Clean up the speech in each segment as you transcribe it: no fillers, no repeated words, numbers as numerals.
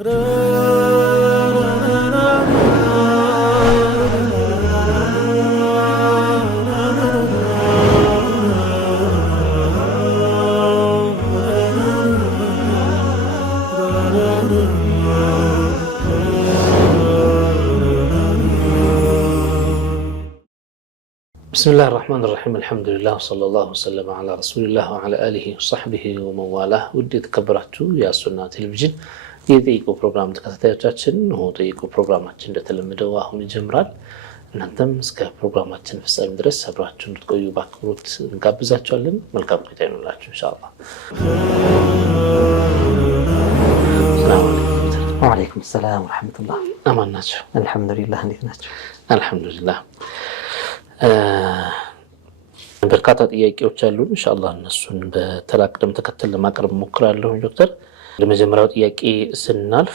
بسم الله الرحمن الرحيم الحمد لله صلى الله وسلم على رسول الله وعلى آله وصحبه ومن والاه ودي تكبراتو يا سنة تلفزيون የጠይቁ ፕሮግራም ተከታታዮቻችን ነው። ጠይቁ ፕሮግራማችን እንደተለመደው አሁን ይጀምራል። እናንተም እስከ ፕሮግራማችን ፍጻሜ ድረስ አብራችሁ እንድትቆዩ በአክብሮት እንጋብዛችኋለን። መልካም ቆይታ ይሁንላችሁ ኢንሻአላህ። ሰላም አለይኩም። ወአለይኩም ሰላም ወራህመቱላህ። አማን ናችሁ? አልহামዱሊላህ። እንዴት ናችሁ? አልহামዱሊላህ። በርካታ ጥያቄዎች አሉ። ኢንሻአላህ እነሱን በተላቅደም ተከተል ለማቅረብ ሞክራለሁ። ዶክተር ለመጀመሪያው ጥያቄ ስናልፍ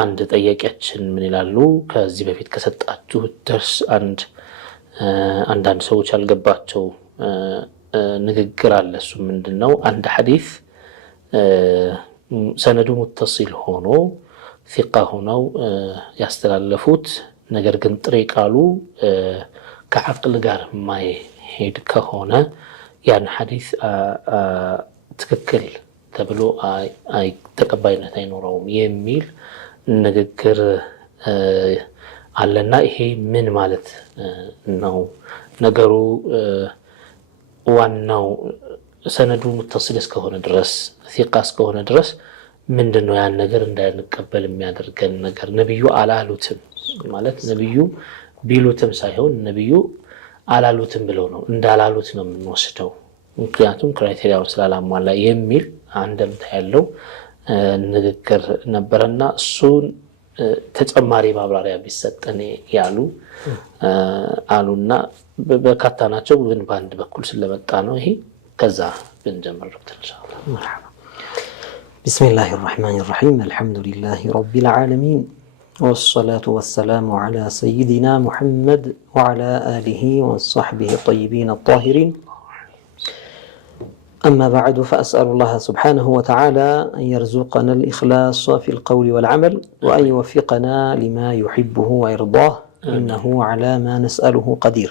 አንድ ጥያቄያችን ምን ይላሉ? ከዚህ በፊት ከሰጣችሁ ደርስ አንዳንድ ሰዎች ያልገባቸው ንግግር አለ። እሱ ምንድነው? አንድ ሐዲስ ሰነዱ ሙተሲል ሆኖ ثقة ሆነው ያስተላለፉት ነገር ግን ጥሬ ቃሉ ከዓቅል ጋር ማይሄድ ከሆነ ያን ሐዲስ ትክክል ተብሎ ተቀባይነት አይኖረውም የሚል ንግግር አለና ይሄ ምን ማለት ነው? ነገሩ ዋናው ሰነዱ ሙተሲል እስከሆነ ድረስ ثقة እስከሆነ ድረስ ምንድነው ያን ነገር እንዳንቀበል የሚያደርገን ነገር? ነብዩ አላሉትም ማለት ነብዩ ቢሉትም ሳይሆን ነብዩ አላሉትም ብለው ነው እንዳላሉት ነው የምንወስደው። ምክንያቱም ክራይቴሪያውን ስላላሟላ የሚል አንደምታ ያለው ንግግር ነበርና እሱን ተጨማሪ ማብራሪያ ቢሰጠን ያሉ አሉና በርካታ ናቸው። ግን በአንድ በኩል ስለመጣ ነው ይሄ። ከዛ ብንጀምር ዶክተር ኢንሻአላህ። መርሐባ። ቢስሚላሂር ረህማኒር ረሂም አልሐምዱሊላሂ ረቢል ዓለሚን والصلاة والسلام على سيدنا محمد وعلى آله وصحبه الطيبين الطاهرين. أما بعد فأسأل الله سبحانه وتعالى أن يرزقنا الإخلاص في القول والعمل وأن يوفقنا لما يحبه ويرضاه إنه على ما نسأله قدير.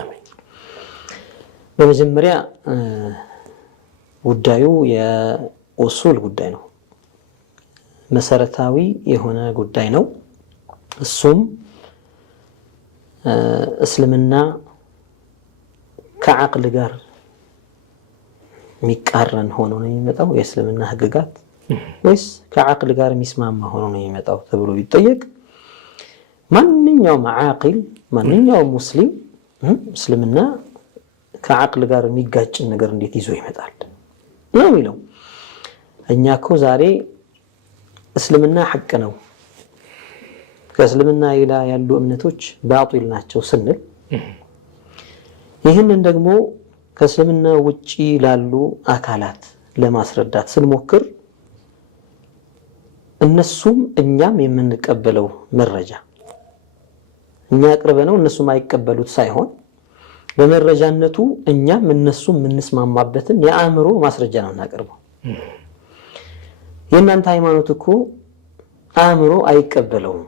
آمين. بمجمريا ጉዳዩ የኡሱል ጉዳይ ነው። መሰረታዊ የሆነ ጉዳይ ነው። እሱም እስልምና ከዓቅል ጋር የሚቃረን ሆኖ ነው የሚመጣው የእስልምና ህግጋት ወይስ ከዓቅል ጋር የሚስማማ ሆኖ ነው የሚመጣው ተብሎ ቢጠየቅ ማንኛውም ዓቂል ማንኛውም ሙስሊም እስልምና ከዓቅል ጋር የሚጋጭ ነገር እንዴት ይዞ ይመጣል ነው የሚለው። እኛ እኮ ዛሬ እስልምና ሐቅ ነው ከእስልምና ሌላ ያሉ እምነቶች ባጢል ናቸው ስንል ይህንን ደግሞ ከእስልምና ውጪ ላሉ አካላት ለማስረዳት ስንሞክር እነሱም እኛም የምንቀበለው መረጃ እኛ አቅርበነው እነሱም አይቀበሉት ሳይሆን በመረጃነቱ እኛም እነሱም የምንስማማበትን የአእምሮ ማስረጃ ነው እናቀርበው። የእናንተ ሃይማኖት እኮ አእምሮ አይቀበለውም።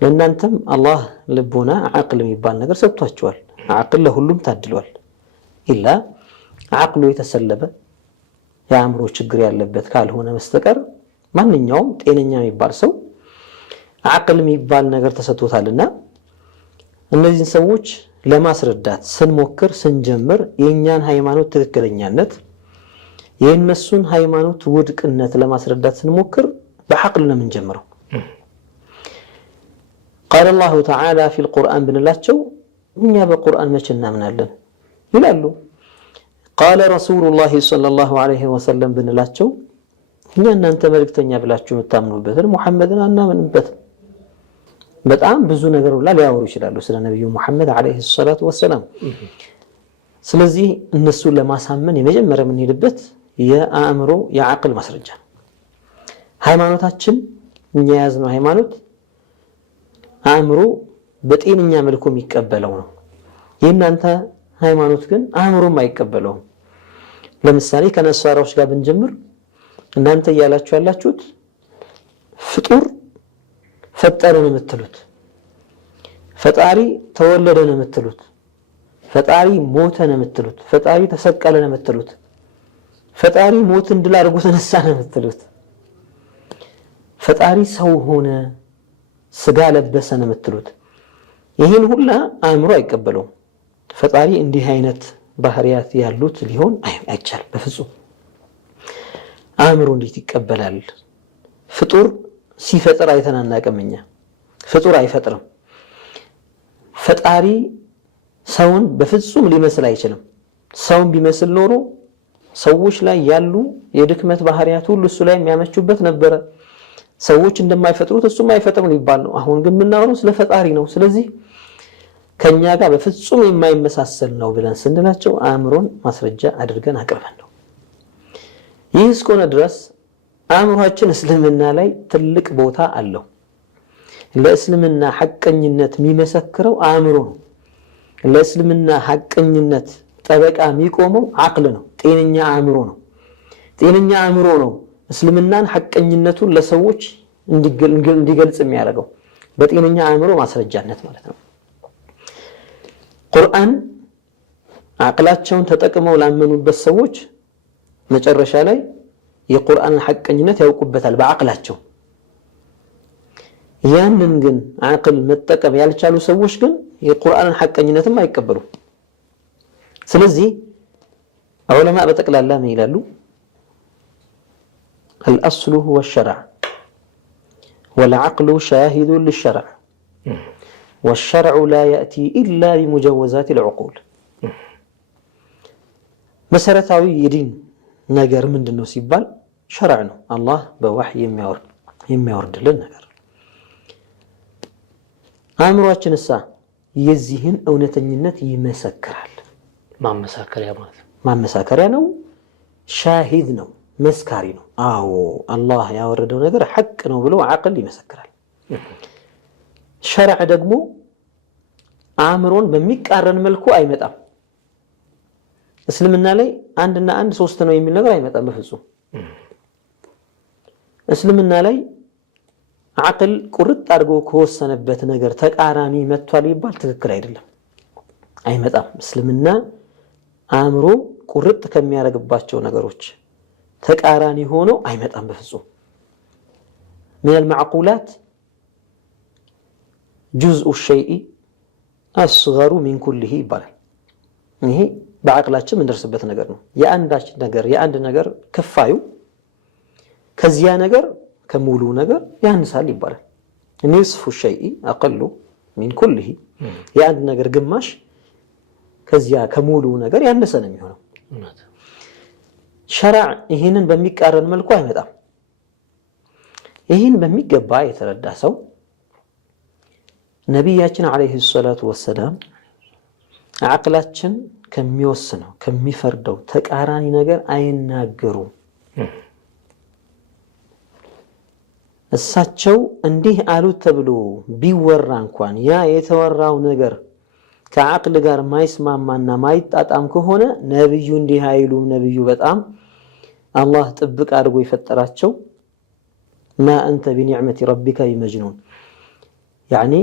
ለእናንተም አላህ ልቦና ዓቅል የሚባል ነገር ሰጥቷቸዋል። ዓቅል ለሁሉም ታድሏል። ኢላ ዓቅሉ የተሰለበ የአእምሮ ችግር ያለበት ካልሆነ በስተቀር ማንኛውም ጤነኛ የሚባል ሰው ዓቅል የሚባል ነገር ተሰጥቶታልና እነዚህን ሰዎች ለማስረዳት ስንሞክር ስንጀምር የእኛን ሃይማኖት ትክክለኛነት የእነሱን ሃይማኖት ውድቅነት ለማስረዳት ስንሞክር በዓቅል ነው የምንጀምረው። قال الله تعالى في القرآن ብንላቸው እኛ በቁርአን መቼ እናምናለን ይላሉ። قال رسول الله صلى الله عليه وسلم ብንላቸው እኛ እናንተ መልእክተኛ ብላችሁ የምታምኑበትን ሙሐመድን አናምንበትም። በጣም ብዙ ነገር ሁላ ሊያወሩ ይችላሉ ስለ ነብዩ ሙሐመድ አለይሂ ሰላቱ ወሰለም። ስለዚህ እነሱን ለማሳመን የመጀመሪያ የምንሄድበት የአእምሮ የዓቅል ማስረጃ ነው። ሃይማኖታችን እኛ ያዝነው ሃይማኖት አእምሮ በጤነኛ መልኩ የሚቀበለው ነው። የእናንተ ሃይማኖት ግን አእምሮም አይቀበለውም። ለምሳሌ ከነሳራዎች ጋር ብንጀምር እናንተ እያላችሁ ያላችሁት ፍጡር ፈጠረን የምትሉት፣ ፈጣሪ ተወለደን የምትሉት፣ ፈጣሪ ሞተን የምትሉት፣ ፈጣሪ ተሰቀለን የምትሉት፣ ፈጣሪ ሞትን ድል አድርጎ ተነሳን የምትሉት፣ ፈጣሪ ሰው ሆነ ስጋ ለበሰን የምትሉት ይህን ሁላ አእምሮ አይቀበለውም። ፈጣሪ እንዲህ አይነት ባህሪያት ያሉት ሊሆን አይቻልም በፍጹም። አእምሮ እንዴት ይቀበላል? ፍጡር ሲፈጥር አይተናናቅም። እኛ ፍጡር አይፈጥርም። ፈጣሪ ሰውን በፍጹም ሊመስል አይችልም። ሰውን ቢመስል ኖሮ ሰዎች ላይ ያሉ የድክመት ባህሪያት ሁሉ እሱ ላይ የሚያመቹበት ነበረ። ሰዎች እንደማይፈጥሩት እሱም አይፈጥርም ሊባል ነው። አሁን ግን የምናወራው ስለ ፈጣሪ ነው። ስለዚህ ከኛ ጋር በፍጹም የማይመሳሰል ነው ብለን ስንላቸው አእምሮን ማስረጃ አድርገን አቅርበን ነው። ይህ እስከሆነ ድረስ አእምሯችን እስልምና ላይ ትልቅ ቦታ አለው። ለእስልምና ሐቀኝነት የሚመሰክረው አእምሮ ነው። ለእስልምና ሐቀኝነት ጠበቃ የሚቆመው አቅል ነው። ጤነኛ አእምሮ ነው። ጤነኛ አእምሮ ነው እስልምናን ሐቀኝነቱን ለሰዎች እንዲገልጽ የሚያደርገው በጤነኛ አእምሮ ማስረጃነት ማለት ነው። ቁርአን አቅላቸውን ተጠቅመው ላመኑበት ሰዎች መጨረሻ ላይ የቁርአንን ሐቀኝነት ያውቁበታል በአቅላቸው። ያንን ግን አቅል መጠቀም ያልቻሉ ሰዎች ግን የቁርአንን ሐቀኝነትም አይቀበሉም። ስለዚህ ዑለማ በጠቅላላ ምን ይላሉ? الأصل هو الشرع والعقل شاهد للشرع والشرع لا يأتي إلا بمجوزات العقول. መሰረታዊ የዲን ነገር ምንድነው ሲባል ሸርዕ ነው። አላህ በወህይ የሚያወርድልን ነገር። አእምሮአችንሳ የዚህን እውነተኝነት ይመሰክራል። ማመሳከሪያ ነው። ሻሂድ ነው፣ መስካሪ ነው። አዎ አላህ ያወረደው ነገር ሐቅ ነው ብሎ አቅል ይመሰክራል። ሸርዕ ደግሞ አእምሮን በሚቃረን መልኩ አይመጣም። እስልምና ላይ አንድና አንድ ሶስት ነው የሚል ነገር አይመጣም በፍጹም። እስልምና ላይ አቅል ቁርጥ አድርጎ ከወሰነበት ነገር ተቃራኒ መጥቷል ይባል ትክክል አይደለም፣ አይመጣም። እስልምና አእምሮ ቁርጥ ከሚያደርግባቸው ነገሮች ተቃራኒ ሆኖ አይመጣም በፍጹም። من المعقولات جزء الشيء أصغر من كله ይባላል። ይሄ በአቅላችን የምንደርስበት ነገር ነው። የአንድ ነገር ክፋዩ ከዚያ ነገር ከሙሉ ነገር ያንሳል ይባላል። نصف الشيء أقل من كله የአንድ ነገር ግማሽ ከዚያ ከሙሉ ነገር ያነሰ ነው የሚሆነው። ሸርዕ ይህንን በሚቃረን መልኩ አይመጣም። ይህን በሚገባ የተረዳ ሰው ነቢያችን ዓለይሂ ሰላቱ ወሰላም አቅላችን ከሚወስነው ከሚፈርደው ተቃራኒ ነገር አይናገሩም። እሳቸው እንዲህ አሉት ተብሎ ቢወራ እንኳን ያ የተወራው ነገር ከአቅል ጋር ማይስማማና ማይጣጣም ከሆነ ነብዩ እንዲህ አይሉም። ነብዩ በጣም አላህ ጥብቅ አድርጎ የፈጠራቸው ማ አንተ ቢኒዕመቲ ረቢከ ቢመጅኑን ያኒ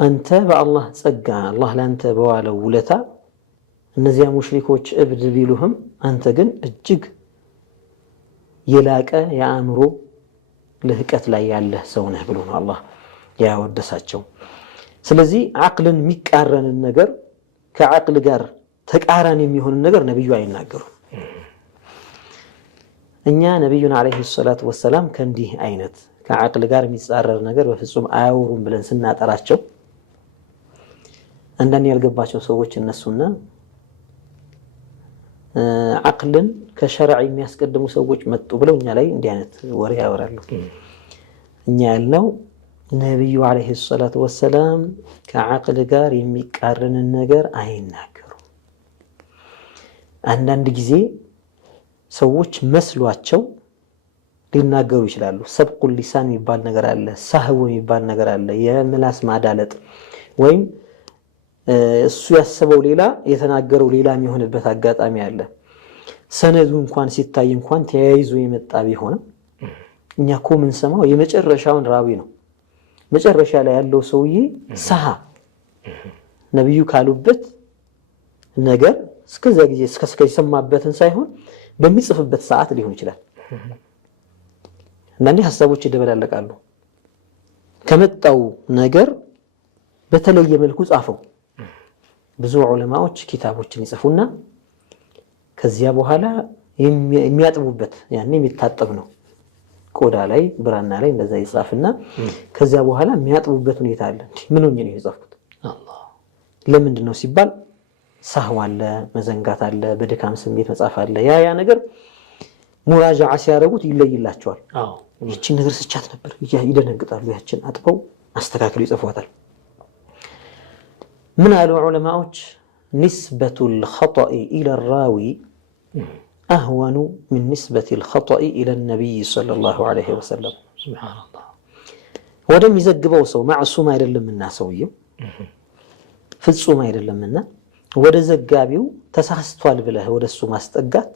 አንተ በአላህ ጸጋ አላህ ላንተ በዋለው ውለታ እነዚያ ሙሽሪኮች እብድ ቢሉህም አንተ ግን እጅግ የላቀ የአእምሮ ልህቀት ላይ ያለህ ሰው ነህ ብሎ ነው አላህ ያወደሳቸው። ስለዚህ አቅልን የሚቃረንን ነገር ከአቅል ጋር ተቃራኒ የሚሆንን ነገር ነብዩ አይናገሩም። እኛ ነብዩን አለይሂ ሰላቱ ወሰላም ከእንዲህ አይነት ከአቅል ጋር የሚጻረር ነገር በፍጹም አያወሩም ብለን ስናጠራቸው አንዳንድ ያልገባቸው ሰዎች እነሱና አቅልን ከሸርዕ የሚያስቀድሙ ሰዎች መጡ ብለው እኛ ላይ እንዲህ አይነት ወሬ ያወራሉ። እኛ ያልነው ነብዩ አለይሂ ሰላቱ ወሰላም ከአቅል ጋር የሚቃረንን ነገር አይናገሩም። አንዳንድ ጊዜ ሰዎች መስሏቸው ሊናገሩ ይችላሉ። ሰብቁል ሊሳን የሚባል ነገር አለ፣ ሳህው የሚባል ነገር አለ። የምላስ ማዳለጥ ወይም እሱ ያሰበው ሌላ የተናገረው ሌላ የሚሆንበት አጋጣሚ አለ። ሰነዱ እንኳን ሲታይ እንኳን ተያይዞ የመጣ ቢሆንም እኛ እኮ ምን ሰማው የመጨረሻውን ራዊ ነው። መጨረሻ ላይ ያለው ሰውዬ ሰሃ ነብዩ ካሉበት ነገር እስከዛ ጊዜ እስከ ይሰማበትን ሳይሆን በሚጽፍበት ሰዓት ሊሆን ይችላል። አንዳንዴ ሐሳቦች ይደበላለቃሉ። ከመጣው ነገር በተለየ መልኩ ጻፈው። ብዙ ዑለማዎች ኪታቦችን ይጽፉና ከዚያ በኋላ የሚያጥቡበት ያኔ የሚታጠብ ነው ቆዳ ላይ ብራና ላይ እንደዛ ይጻፍና ከዚያ በኋላ የሚያጥቡበት ሁኔታ አለ። ምን ሆኜ ነው የጻፍኩት? አላህ ለምንድን ነው ሲባል ሳህው አለ፣ መዘንጋት አለ፣ በድካም ስሜት መጻፍ አለ። ያ ነገር ሙራጃዓ ሲያደርጉት ይለይላቸዋል። ይህችን ነገር ስቻት ነበር ይደነግጣሉ። ያችን አጥበው አስተካክለው ይጽፏታል። ምን አሉ ዑለማዎች? ንስበቱል ኸጠኢ ኢለ ራዊ አህወኑ ሚን ንስበቲል ኸጠኢ ኢለ ነቢይ ሰለላሁ ዐለይሂ ወሰለም። ሱብሃነላህ። ወደሚዘግበው ሰው ማዕሱም አይደለምና ሰውየው ፍጹም አይደለምና ወደ ዘጋቢው ተሳስቷል ብለህ ወደሱ ማስጠጋት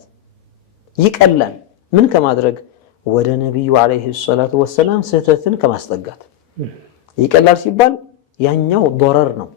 ይቀላል። ምን ከማድረግ ወደ ነብዩ አለይሂ ሰላቱ ወሰላም ስህተትን ከማስጠጋት ይቀላል ሲባል ያኛው ضرر ነው